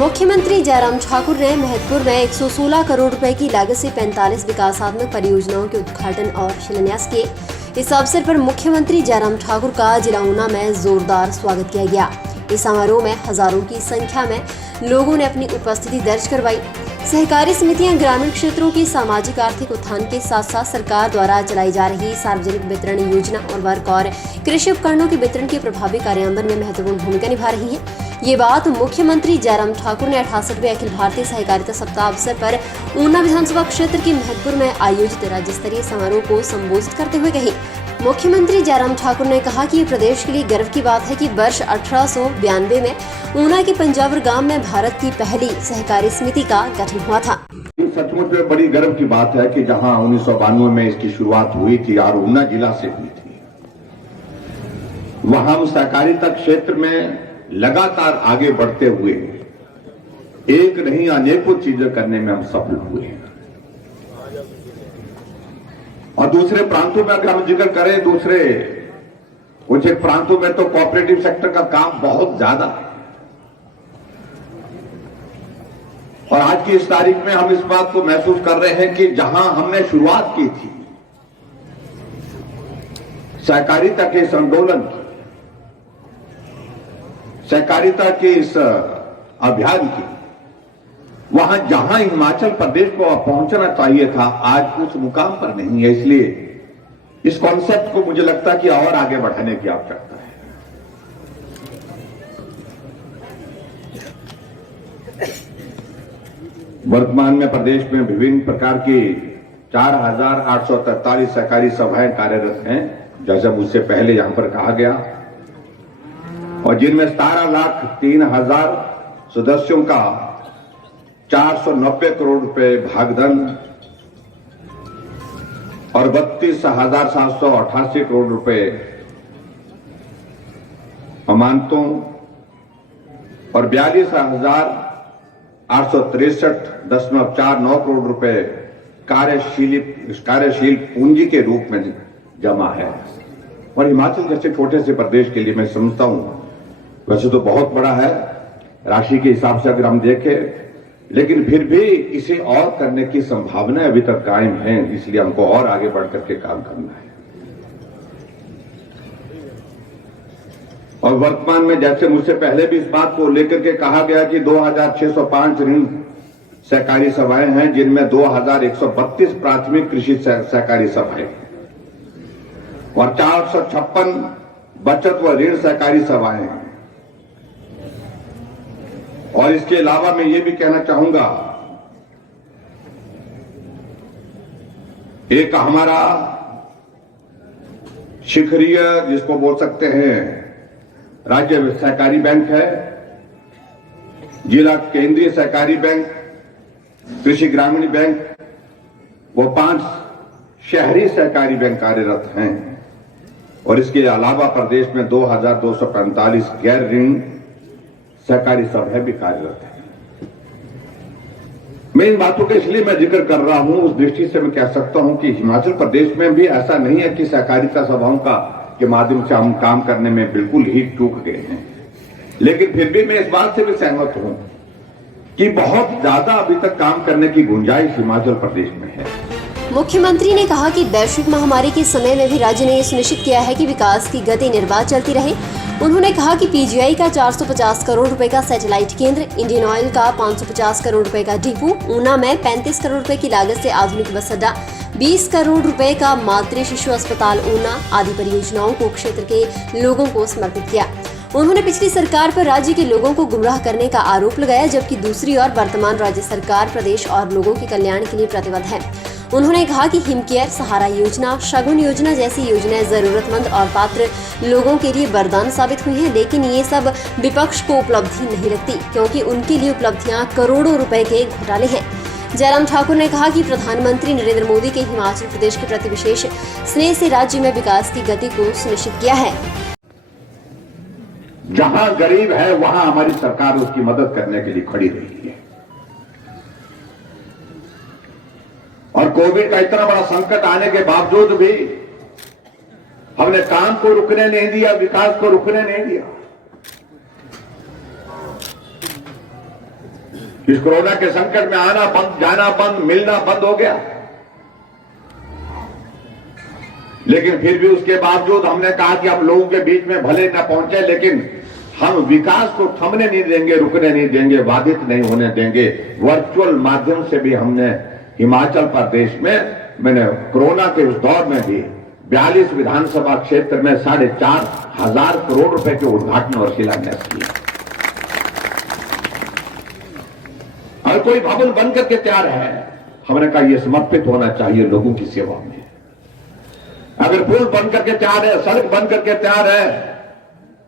मुख्यमंत्री जयराम ठाकुर ने महतपुर में 116 करोड़ रुपए की लागत से 45 विकासात्मक परियोजनाओं के उद्घाटन और शिलान्यास किए। इस अवसर पर मुख्यमंत्री जयराम ठाकुर का जिला ऊना में जोरदार स्वागत किया गया। इस समारोह में हजारों की संख्या में लोगों ने अपनी उपस्थिति दर्ज करवाई। सहकारी समितियां ग्रामीण क्षेत्रों की सामाजिक आर्थिक उत्थान के साथ साथ सरकार द्वारा चलाई जा रही सार्वजनिक वितरण योजना और वर्क और कृषि उपकरणों के वितरण के प्रभावी कार्यान्वयन में महत्वपूर्ण भूमिका निभा रही हैं। ये बात मुख्यमंत्री जयराम ठाकुर ने 68वें अखिल भारतीय सहकारिता सप्ताह अवसर पर ऊना विधानसभा क्षेत्र के महतपुर में आयोजित राज्य स्तरीय समारोह को संबोधित करते हुए कही। मुख्यमंत्री जयराम ठाकुर ने कहा कि ये प्रदेश के लिए गर्व की बात है कि वर्ष 1892 में ऊना के पंजावर गांव में भारत की पहली सहकारी समिति का गठन हुआ था। सचमुच में बड़ी गर्व की बात है कि जहां 1992 में इसकी शुरुआत हुई थी और ऊना जिला से हुई थी, वहां हम सहकारिता क्षेत्र में लगातार आगे बढ़ते हुए एक नहीं अनेकों चीजें करने में हम सफल हुए हैं। और दूसरे प्रांतों में अगर हम जिक्र करें, दूसरे कुछ एक प्रांतों में तो कोऑपरेटिव सेक्टर का काम बहुत ज्यादा है। और आज की इस तारीख में हम इस बात को महसूस कर रहे हैं कि जहां हमने शुरुआत की थी सहकारिता के इस आंदोलन की, सहकारिता के इस अभियान की, वहां जहां हिमाचल प्रदेश को पहुंचना चाहिए था, आज उस मुकाम पर नहीं है। इसलिए इस कॉन्सेप्ट को मुझे लगता है कि और आगे बढ़ाने की आवश्यकता है। वर्तमान में प्रदेश में विभिन्न प्रकार की 4,843 सहकारी सभाएं कार्यरत हैं, जैसा मुझसे पहले यहां पर कहा गया, और जिनमें 17,03,000 सदस्यों का 490 करोड़ रुपए भागधन और 32,788 करोड़ रुपए अमानतों और 42,863.49 करोड़ रुपए कार्यशील पूंजी के रूप में जमा है। और हिमाचल जैसे छोटे से प्रदेश के लिए मैं समझता हूं, वैसे तो बहुत बड़ा है राशि के हिसाब से अगर हम देखें, लेकिन फिर भी इसे और करने की संभावना अभी तक कायम है। इसलिए हमको और आगे बढ़कर के काम करना है। और वर्तमान में जैसे मुझसे पहले भी इस बात को लेकर के कहा गया कि 2,605 ऋण सहकारी सभाएं हैं, जिनमें 2,132 प्राथमिक कृषि सहकारी सभाएं और 456 बचत व ऋण सहकारी सभाएं हैं। और इसके अलावा मैं ये भी कहना चाहूंगा, एक हमारा शिखरीय जिसको बोल सकते हैं राज्य सहकारी बैंक है, जिला केंद्रीय सहकारी बैंक, कृषि ग्रामीण बैंक, वो 5 शहरी सहकारी बैंक कार्यरत हैं। और इसके अलावा प्रदेश में 2,245 गैर ऋण सहकारी सभाएं भी कार्यरत है। मैं इन बातों के इसलिए मैं जिक्र कर रहा हूं, उस दृष्टि से मैं कह सकता हूं कि हिमाचल प्रदेश में भी ऐसा नहीं है कि सहकारिता सभाओं के माध्यम से हम काम करने में बिल्कुल ही चूक गए हैं। लेकिन फिर भी मैं इस बात से भी सहमत हूं कि बहुत ज्यादा अभी तक काम करने की गुंजाइश हिमाचल प्रदेश में है। मुख्यमंत्री ने कहा कि वैश्विक महामारी के समय में भी राज्य ने यह सुनिश्चित किया है कि विकास की गति निर्बाध चलती रहे। उन्होंने कहा कि पीजीआई का 450 करोड़ रुपए का सैटेलाइट केंद्र, इंडियन ऑयल का 550 करोड़ रुपए का डिपो, ऊना में 35 करोड़ रुपए की लागत से आधुनिक बस अड्डा, 20 करोड़ रुपए का मातृ शिशु अस्पताल ऊना आदि परियोजनाओं को क्षेत्र के लोगों को समर्पित किया। उन्होंने पिछली सरकार पर राज्य के लोगों को गुमराह करने का आरोप लगाया, जबकि दूसरी ओर वर्तमान राज्य सरकार प्रदेश और लोगों के कल्याण के लिए प्रतिबद्ध है। उन्होंने कहा कि हिमकेयर, सहारा योजना, शगुन योजना जैसी योजनाएं जरूरतमंद और पात्र लोगों के लिए वरदान साबित हुई हैं, लेकिन ये सब विपक्ष को उपलब्धि नहीं लगती, क्योंकि उनके लिए उपलब्धियां करोड़ों रुपए के घोटाले हैं। जयराम ठाकुर ने कहा कि प्रधानमंत्री नरेंद्र मोदी के हिमाचल प्रदेश के प्रति विशेष स्नेह से राज्य में विकास की गति को सुनिश्चित किया है। जहां गरीब है वहां हमारी सरकार उसकी मदद करने के लिए खड़ी रही है। और कोविड का इतना बड़ा संकट आने के बावजूद भी हमने काम को रुकने नहीं दिया, विकास को रुकने नहीं दिया। इस कोरोना के संकट में आना बंद, जाना बंद, मिलना बंद हो गया। लेकिन फिर भी उसके बावजूद हमने कहा कि हम लोगों के बीच में भले न पहुंचे, लेकिन हम विकास को थमने नहीं देंगे, रुकने नहीं देंगे, बाधित नहीं होने देंगे। वर्चुअल माध्यम से भी हमने हिमाचल प्रदेश में, मैंने कोरोना के उस दौर में भी 42 विधानसभा क्षेत्र में 4,500 करोड़ रुपए के उद्घाटन और शिलान्यास किया। और कोई भवन बनकर के तैयार है, हमने कहा यह समर्पित होना चाहिए लोगों की सेवा में। अगर पुल बनकर के तैयार है, सड़क बनकर के तैयार है,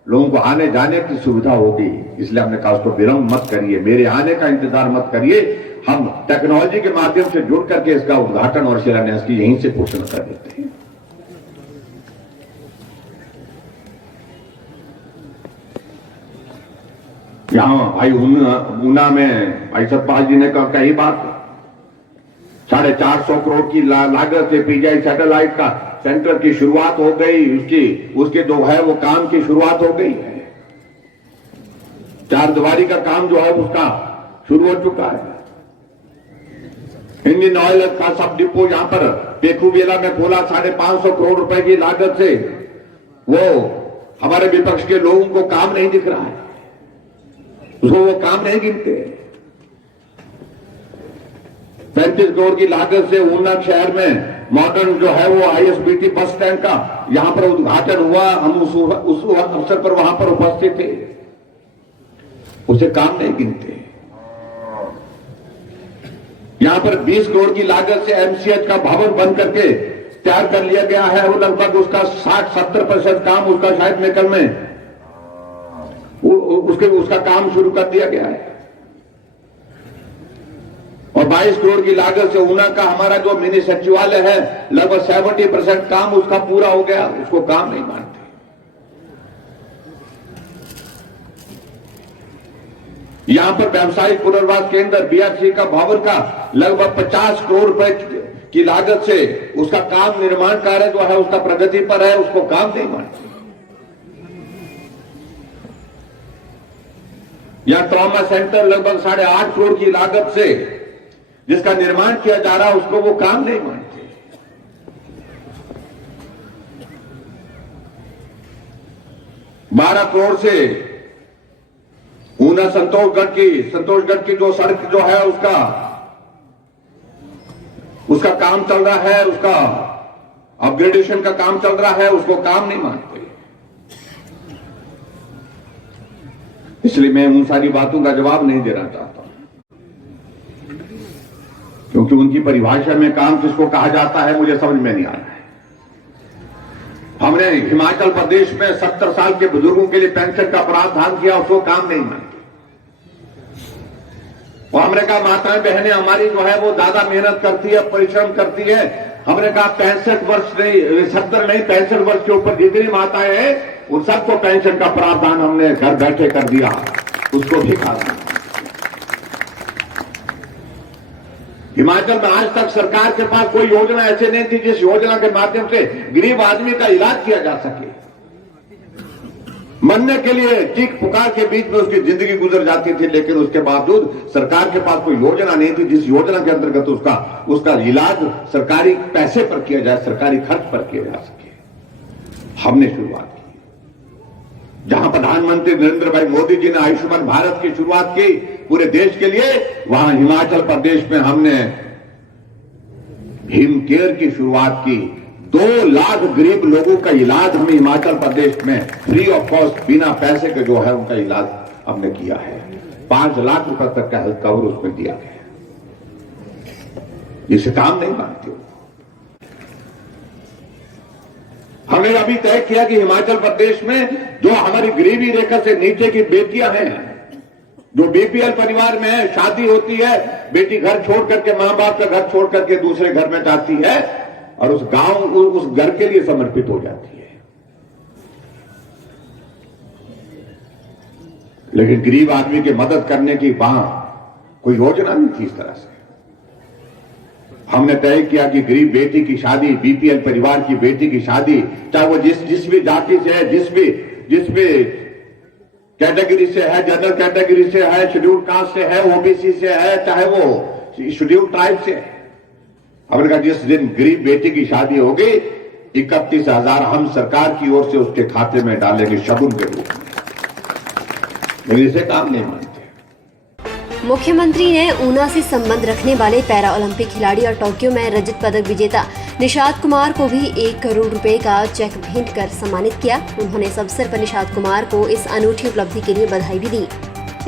लोगों को आने जाने की सुविधा होगी, इसलिए हमने कहा उसको विलंब मत करिए, मेरे आने का इंतजार मत करिए, हम टेक्नोलॉजी के माध्यम से जुड़ करके इसका उद्घाटन और शिलान्यास की यहीं से घोषणा कर देते हैं। यहां भाई ऊना में भाई सतपाल जी ने कही बात, 450 करोड़ की लागत से पीजीआई सैटेलाइट का सेंटर की शुरुआत हो गई, उसके जो है वो काम की शुरुआत हो गई है। 4 दीवारी का काम जो है उसका शुरू हो चुका है। इंडियन ऑयल का सब डिपो यहां पर पेखूबेला में खोला 550 करोड़ रुपए की लागत से। वो हमारे विपक्ष के लोगों को काम नहीं दिख रहा है, उसको वो काम नहीं गिनते। 35 करोड़ की लागत से ऊना शहर में मॉडर्न जो है वो आईएसबीटी बस स्टैंड का यहां पर उद्घाटन हुआ। हम उस अवसर पर वहां पर उपस्थित थे, उसे काम नहीं गिनते। यहां पर 20 करोड़ की लागत से एमसीएच का भवन बन करके तैयार कर लिया गया है, और लगभग उसका 60-70% काम उसका शायद निकल में उसका काम शुरू कर दिया गया है। और 22 करोड़ की लागत से ऊना का हमारा जो मिनी सचिवालय है, लगभग 70% काम उसका पूरा हो गया, उसको काम नहीं मानते। यहां पर व्यवसायिक पुनर्वास केंद्र बीआरसी का भवन का लगभग 50 करोड़ रुपए की लागत से उसका काम, निर्माण कार्य जो है उसका प्रगति पर है, उसको काम नहीं मानते। यहां ट्रॉमा सेंटर लगभग 8.5 करोड़ की लागत से जिसका निर्माण किया जा रहा है, उसको वो काम नहीं मानते। बारह करोड़ से ऊना संतोषगढ़ की जो सड़क जो है उसका काम चल रहा है, उसका अपग्रेडेशन का काम चल रहा है, उसको काम नहीं मानते। इसलिए मैं उन सारी बातों का जवाब नहीं देना चाहता, क्योंकि उनकी परिभाषा में काम किसको कहा जाता है मुझे समझ में नहीं आ रहा है। हमने हिमाचल प्रदेश में 70 साल के बुजुर्गों के लिए पेंशन का प्रावधान किया, उसको काम नहीं मानते। और हमने कहा माताएं बहनें हमारी जो है वो ज्यादा मेहनत करती है, परिश्रम करती है। हमने कहा 65 वर्ष नहीं, 70 नहीं, 65 वर्ष के ऊपर जितनी माताएं हैं उन सबको पेंशन का प्रावधान हमने घर बैठे कर दिया, उसको भी कहा। हिमाचल में आज तक सरकार के पास कोई योजना ऐसे नहीं थी जिस योजना के माध्यम से गरीब आदमी का इलाज किया जा सके। मरने के लिए चीख पुकार के बीच में उसकी जिंदगी गुजर जाती थी, लेकिन उसके बावजूद सरकार के पास कोई योजना नहीं थी जिस योजना के अंतर्गत उसका इलाज सरकारी पैसे पर किया जाए, सरकारी खर्च पर किया जा सके। हमने शुरुआत की। जहां प्रधानमंत्री नरेंद्र भाई मोदी जी ने आयुष्मान भारत की शुरुआत की पूरे देश के लिए, वहां हिमाचल प्रदेश में हमने हिम केयर की शुरुआत की। 2 लाख गरीब लोगों का इलाज हम हिमाचल प्रदेश में फ्री ऑफ कॉस्ट, बिना पैसे के जो है उनका इलाज हमने किया है। 5 लाख रुपए तक का हेल्थ कवर उसमें दिया गया। इसे काम नहीं मानते हो। हमने अभी तय किया कि हिमाचल प्रदेश में जो हमारी गरीबी रेखा से नीचे की बेटियां हैं, जो बीपीएल परिवार में है, शादी होती है, बेटी घर छोड़ करके, मां बाप का घर छोड़ करके दूसरे घर में जाती है और उस गांव, उस घर के लिए समर्पित हो जाती है। लेकिन गरीब आदमी की मदद करने की वहां कोई योजना नहीं थी। इस तरह से हमने तय किया कि गरीब बेटी की शादी, बीपीएल परिवार की बेटी की शादी, चाहे वो जिस भी जाति से है, जिस भी कैटेगरी से है, जनरल कैटेगरी से है, शेड्यूल कास्ट से है, ओबीसी से है, चाहे वो शेड्यूल ट्राइब से है। हमने कहा जिस दिन गरीब बेटी की शादी होगी 31,000 हम सरकार की ओर से उसके खाते में डालेंगे शगुन के रूप में। लेकिन इसे काम नहीं मानते। मुख्यमंत्री ने ऊना से संबंध रखने वाले पैरा ओलंपिक खिलाड़ी और टोक्यो में रजत पदक विजेता निषाद कुमार को भी 1 करोड़ रुपए का चेक भेंट कर सम्मानित किया। उन्होंने इस अवसर पर निषाद कुमार को इस अनूठी उपलब्धि के लिए बधाई भी दी।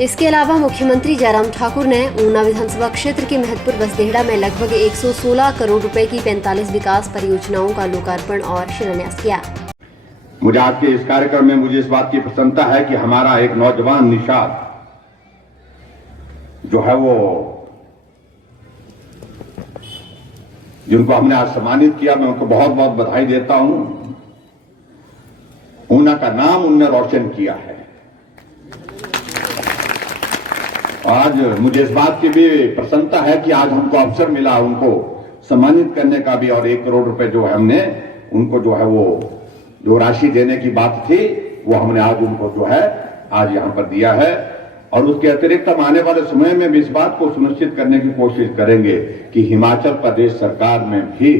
इसके अलावा मुख्यमंत्री जयराम ठाकुर ने ऊना विधानसभा क्षेत्र के महतपुर बसदेहड़ा में लगभग 116 करोड़ रुपए की 45 विकास परियोजनाओं का लोकार्पण और शिलान्यास किया। मुझे आज के इस कार्यक्रम में मुझे इस बात की प्रसन्नता है कि हमारा एक नौजवान निषाद जो है वो जिनको हमने आज सम्मानित किया, मैं उनको बहुत बहुत बधाई देता हूं। ऊना का नाम उनने रोशन किया है। आज मुझे इस बात की भी प्रसन्नता है कि आज हमको अवसर मिला उनको सम्मानित करने का भी, और 1 करोड़ रुपए जो है हमने उनको जो है वो जो राशि देने की बात थी वो हमने आज उनको जो है आज यहां पर दिया है। और उसके अतिरिक्त हम आने वाले समय में भी इस बात को सुनिश्चित करने की कोशिश करेंगे कि हिमाचल प्रदेश सरकार में भी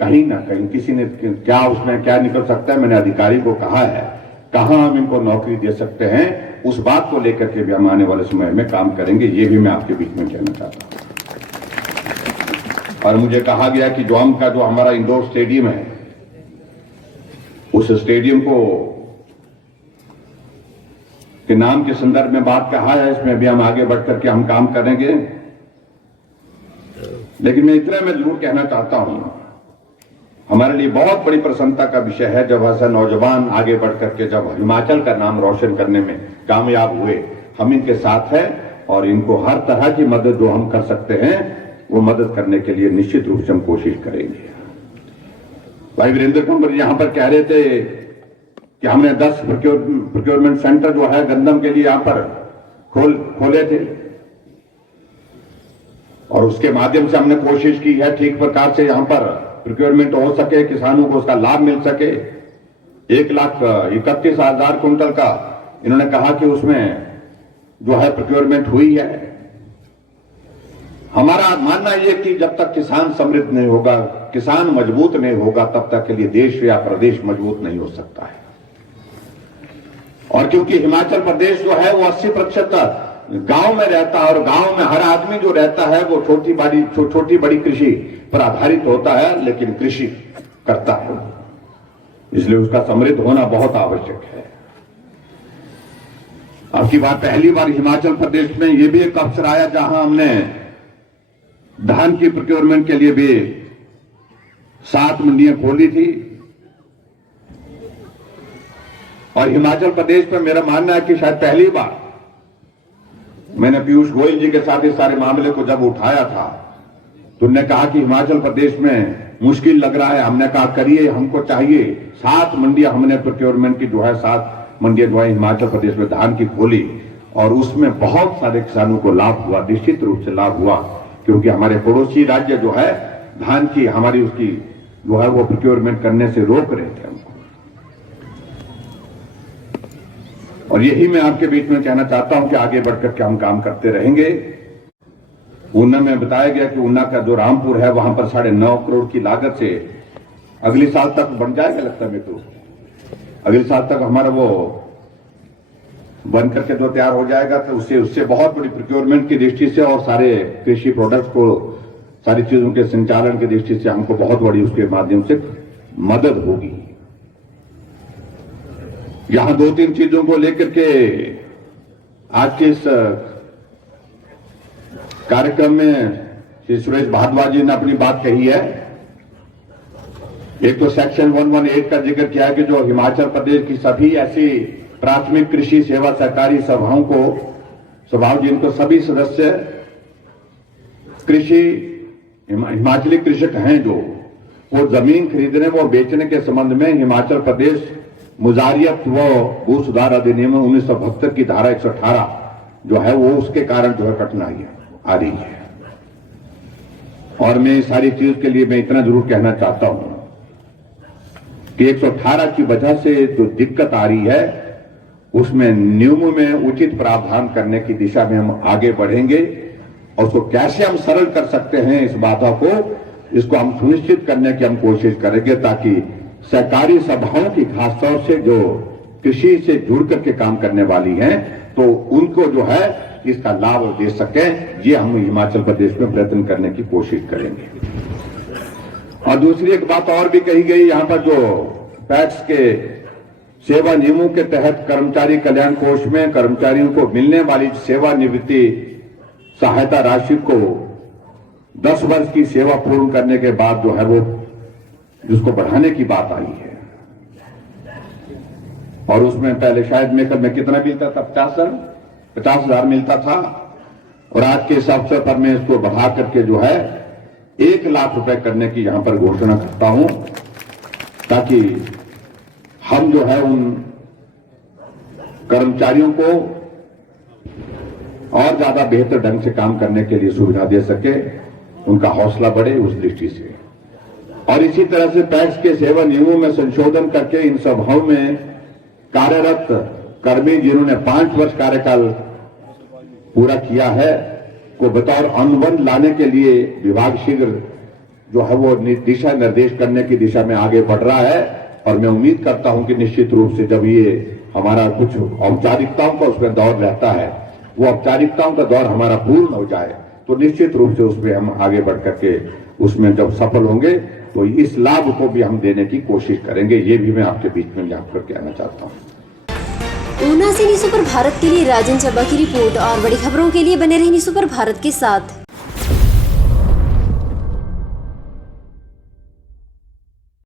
कहीं ना कहीं किसी ने क्या उसमें क्या निकल सकता है, मैंने अधिकारी को कहा है कहां हम इनको नौकरी दे सकते हैं, उस बात को लेकर के भी हम आने वाले समय में काम करेंगे। ये भी मैं आपके बीच में कहना चाहता हूं। और मुझे कहा गया कि जोम का जो हमारा इंडोर स्टेडियम है उस स्टेडियम को के नाम के संदर्भ में बात कहा है, इसमें भी हम आगे बढ़कर के हम काम करेंगे। लेकिन मैं इतना मैं जरूर कहना चाहता हूं, हमारे लिए बहुत बड़ी प्रसन्नता का विषय है जब ऐसा नौजवान आगे बढ़कर के जब हिमाचल का नाम रोशन करने में कामयाब हुए। हम इनके साथ हैं और इनको हर तरह की मदद जो हम कर सकते हैं वो मदद करने के लिए निश्चित रूप से हम कोशिश करेंगे। भाई वीरेंद्र कंवर यहां पर कह रहे थे कि हमने 10 प्रोक्योरमेंट सेंटर जो है गंदम के लिए यहां पर खोले थे और उसके माध्यम से हमने कोशिश की है ठीक प्रकार से यहां पर प्रोक्योरमेंट हो सके, किसानों को उसका लाभ मिल सके। 1,31,000 कुंटल का इन्होंने कहा कि उसमें जो है प्रोक्योरमेंट हुई है। हमारा मानना यह कि जब तक किसान समृद्ध नहीं होगा, किसान मजबूत नहीं होगा, तब तक के लिए देश या प्रदेश मजबूत नहीं हो सकता है। और क्योंकि हिमाचल प्रदेश जो है वो 80% गांव में रहता है और गांव में हर आदमी जो रहता है वो छोटी बड़ी कृषि पर आधारित होता है, लेकिन कृषि करता है, इसलिए उसका समृद्ध होना बहुत आवश्यक है। अब की बार पहली बार हिमाचल प्रदेश में यह भी एक अवसर आया जहां हमने धान की प्रोक्योरमेंट के लिए भी 7 मंडियां खोली थी। और हिमाचल प्रदेश में मेरा मानना है कि शायद पहली बार मैंने पीयूष गोयल जी के साथ इस सारे मामले को जब उठाया था तो उन्होंने कहा कि हिमाचल प्रदेश में मुश्किल लग रहा है। हमने कहा करिए, हमको चाहिए 7 मंडियां हमने प्रोक्योरमेंट की जो है 7 मंडियां जो है हिमाचल प्रदेश में धान की खोली और उसमें बहुत सारे किसानों को लाभ हुआ, निश्चित रूप से लाभ हुआ, क्योंकि हमारे पड़ोसी राज्य जो है धान की हमारी उसकी जो है वो प्रोक्योरमेंट करने से रोक रहे थे हमको। और यही मैं आपके बीच में कहना चाहता हूं कि आगे बढ़कर के हम काम करते रहेंगे। ऊना में बताया गया कि ऊना का जो रामपुर है वहां पर 9.5 करोड़ की लागत से अगले साल तक बन जाएगा, लगता है मेरे को अगले साल तक हमारा वो बन करके जो तैयार हो जाएगा तो उससे बहुत बड़ी प्रोक्योरमेंट की दृष्टि से और सारे कृषि प्रोडक्ट्स को सारी चीजों के संचालन की दृष्टि से हमको बहुत बड़ी उसके माध्यम से मदद होगी। यहां 2-3 चीजों को लेकर के आज के इस कार्यक्रम में श्री सुरेश भारद्वाज जी ने अपनी बात कही है। एक तो सेक्शन 118 का जिक्र किया है कि जो हिमाचल प्रदेश की सभी ऐसी प्राथमिक कृषि सेवा सहकारी सभाओं जिनको सभी सदस्य कृषि हिमाचली कृषक हैं जो वो जमीन खरीदने व बेचने के संबंध में हिमाचल प्रदेश मुजारियत व भू सुधार अधिनियम 1972 की धारा 118 जो है वो उसके कारण जो है कठिनाई आ रही है। और मैं इस सारी चीज के लिए मैं इतना जरूर कहना चाहता हूं कि 118 की वजह से जो दिक्कत आ रही है उसमें नियमों में उचित प्रावधान करने की दिशा में हम आगे बढ़ेंगे और उसको कैसे हम सरल कर सकते हैं इस बाधा को, इसको हम सुनिश्चित करने की हम कोशिश करेंगे ताकि सहकारी सभाओं की खासतौर से जो कृषि से जुड़ करके काम करने वाली हैं तो उनको जो है इसका लाभ दे सकें। ये हम हिमाचल प्रदेश में प्रयत्न करने की कोशिश करेंगे। और दूसरी एक बात और भी कही गई, यहाँ पर जो पैक्स के सेवा नियमों के तहत कर्मचारी कल्याण कोष में कर्मचारियों को मिलने वाली सेवानिवृत्ति सहायता राशि को 10 वर्ष की सेवा पूर्ण करने के बाद जो है वो जिसको बढ़ाने की बात आई है। और उसमें पहले शायद मेकअप में कितना मिलता था, 50,000 मिलता था, और आज के इस अवसर पर मैं इसको बढ़ा करके जो है 1 लाख रुपए करने की यहां पर घोषणा करता हूं, ताकि हम जो है उन कर्मचारियों को और ज्यादा बेहतर ढंग से काम करने के लिए सुविधा दे सके, उनका हौसला बढ़े उस दृष्टि से। और इसी तरह से पैक्स के सेवा नियमों में संशोधन करके इन सभाओं में कार्यरत कर्मी जिन्होंने 5 वर्ष कार्यकाल पूरा किया है को बतौर अनुबंध लाने के लिए विभाग शीघ्र जो है वो दिशा निर्देश करने की दिशा में आगे बढ़ रहा है। और मैं उम्मीद करता हूं कि निश्चित रूप से जब ये हमारा कुछ औपचारिकताओं का उसमें दौर रहता है, वो औपचारिकताओं का दौर हमारा पूर्ण हो जाए तो निश्चित रूप से उसमें हम आगे बढ़ करके उसमें जब सफल होंगे तो इस लाभ को भी हम देने की कोशिश करेंगे। ये भी मैं आपके बीच में यहाँ करके आना चाहता हूँ। ऊना से न्यूज़ सुपर भारत के लिए राजन चब्बा की रिपोर्ट। और बड़ी खबरों के लिए बने रहे न्यूज़ सुपर भारत के साथ।